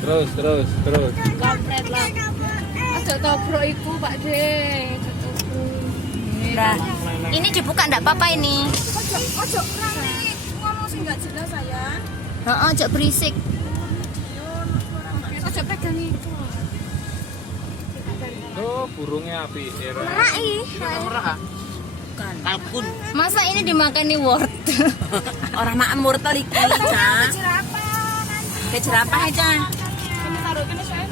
Terus. Kampret lah. Aja tobrok iku, Pak De. Nah, ini dibuka enggak apa-apa ini. Ojo rame ngomong sing enggak jelas saya. Heeh, ojo berisik. Ojo pegang itu. Oh, burungnya api. Merai. Kalkun. Masa ini dimakani word? Orang makan wortel iki, Cah. Kayak jerapah aja. Ini taruh kene saya.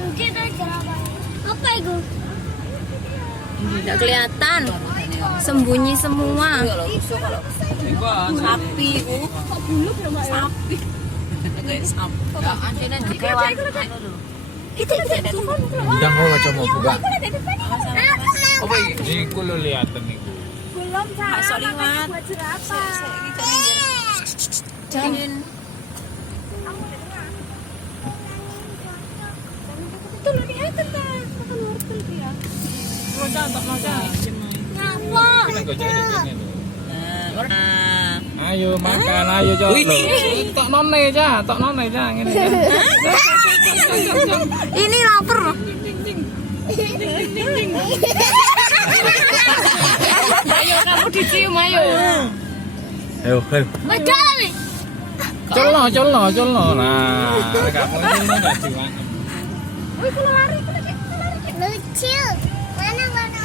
Mungkin aja. Apa itu? Tidak kelihatan. Sembunyi semua. Sapi ku. Kok buluk ya, Mbak ya? Sapi. Kayak sapi. Anjene Kewan. Itu Undang kok aja mau buka. apa iki? Niku lo liatan niku. belum Cak. Masuk liwat. Buat jerapah. Jangan. Itu lo lihat kan. Makan wortel dia. Ngapa? Kita gak jadi gini loh. Nah, Ayo makan, ayo Cok. Tok none aja ngene. Ini lapar. Ayo kamu dicium ayo. Ayo. Padahal nih. Colno. Nah, kamu ini enggak dimakan. Woi, kalau lari Lucu. Mana lagi?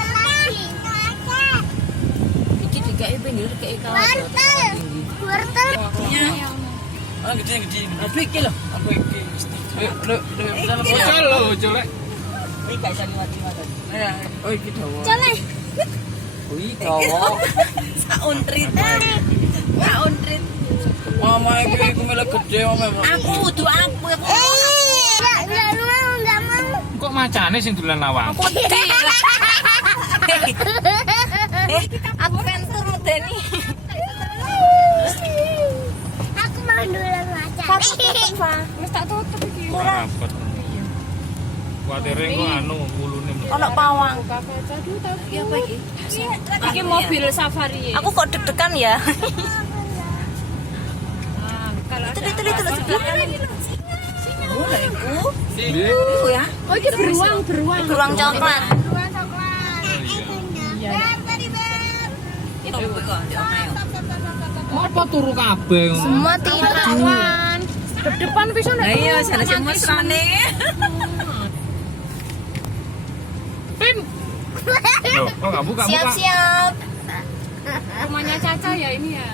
iki digawe pinggir kayak kawan. Wortel. Oh, gede. Aku iki lho. Aku iki. Colek. Iki gak bisa liwat-liwat. Oh, iki dawa. Colek. Wih, dawa. Sauntrit. Sauntrit. Mama iki iku mele gede mama. Aku kudu aku. Enggak mau. Kok macane sing dolan lawang? Aku gede. Aku pentur medeni. Aku mau duluan macan. wis tak tutup iki. Ora rapet. Kuatire kok anu ulune. Ono pawang. Buka kaca dulu tahu. Iya apa iki? Iki mobil safari. Aku kok deg-degan ya. Kalau Itu sebelah kanan. Oh, lah iku. Iya. Iku ya. Oh, iki beruang. Beruang coklat. Itu kok di omae. Apa turu kabeh ngono? Semua tiduran. Depan bisa Lah iya, jane sing mesrane. Pin. Loh, kok enggak buka? Siap-siap. Rumahnya Caca ya ini ya.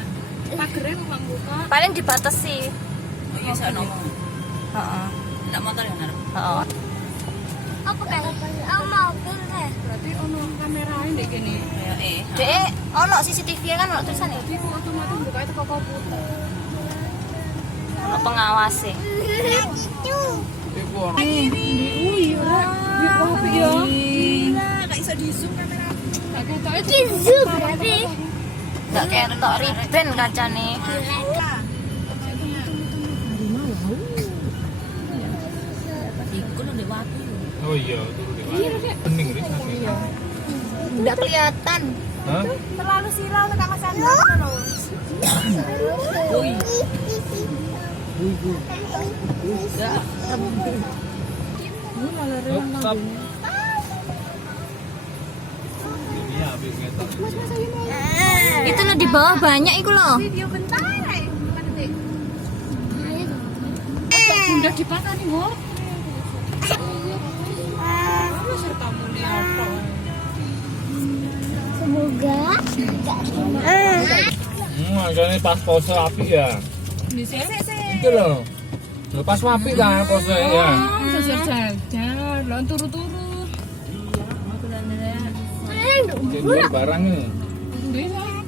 Pagernya memang buka. Paling dibatasi. Oh iya, saya ngomong. Heeh. Ndak motor ya, Nar. Heeh. Aku pengen mobil deh. Berarti ono kamerain deh gini. Ya Dek, ono CCTV kan ono tulisan ya. Jadi otomatis buka itu kok putih. Ono pengawas e. Iku ono. Wah, iya. Enggak iso di zoom kamera. Tak ketok Iki zoom berarti. Enggak ketok riben kacane. Iku lho dewati. Oh iya, turu dewasa. Bening ris. Enggak kelihatan. Hah? terlalu silau tekan Mas Anda lho. Woi. Ya. Stop. Ini habis ngetok. Itu lo di bawah banyak iku lo. Video bentar ae. Detik. Udah dipakani, Mbok. Serta mulia apa? Semoga Makanya pas pose api ya. Bisa Itu loh. Lepas api kan pose ya. jajar, lan turu-turu. Jadi barang ini.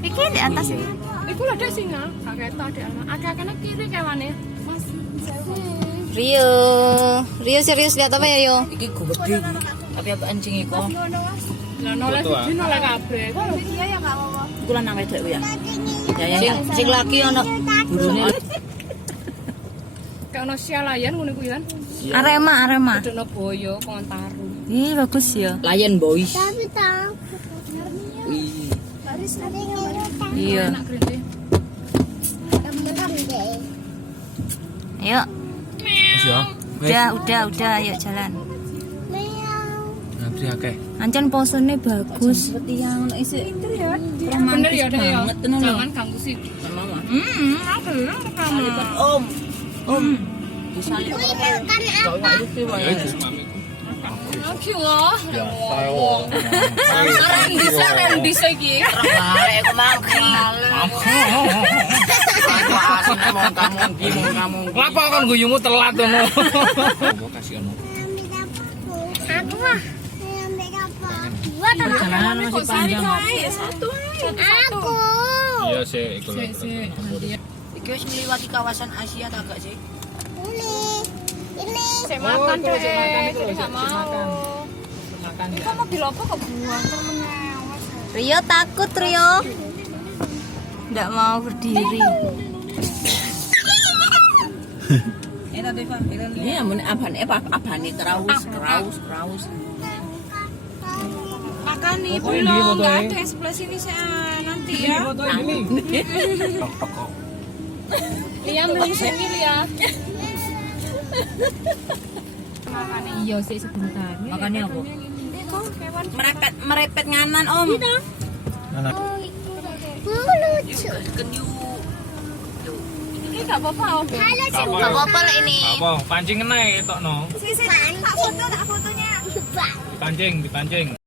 iki di atas ini. Iku lho dek singa, gak ketok dek ana. Akeh-akeh kiri kewane. Mas. Rio serius lihat apa ya Yo? Iki gede. Tapi apa anjing iku? Lah noleh Foto, ah. siji noleh kabeh. Kok iya ya gak apa-apa. Iku lanang wedok ya. Ya. Sing laki ono burune. Kayak ono sialayan ngono iku ya. Arema. Dono boyo kontaru. Ih bagus ya. Lion Boys. Tapi tahu. Wih. Iya. Enak green. Yuk. Wis ya. Udah, ayo jalan. Ngantri akeh. Ancen posone bagus. Seperti yang isi Bener ya deh ya. banget tenan lho. Jangan ganggu sih. Aku bilang ke kamu. Om. Disalip. Ya itu mami. Oke loh. Ya, tayo. Ren bisa iki. Arek aku mangki. Ngapa kan guyungmu telat ngono? Kasih ono. Aku mah. Jalan masih panjang. Aku. Iya sih, iku lho. Iki wis ngliwati kawasan Asia ta gak sih? Saya makan deh. Jadi nggak mau. Makan Ini kok mobil apa kok buang temennya? Rio takut, Rio. Nggak mau berdiri. Ini amun abane kraus. Makan nih Fotoin belum. dia, Nggak fotoin. ada yang sebelah sini nanti ya. Lia belum sini Lia. Iya sih sebentar. Makannya apa? Hewan. Merepet nganan, Om. Anak. Ini nggak apa-apa Om. Nggak apa-apa lah ini. Apa? Pancing kena ya tokno. Tak fotonya. Dipancing.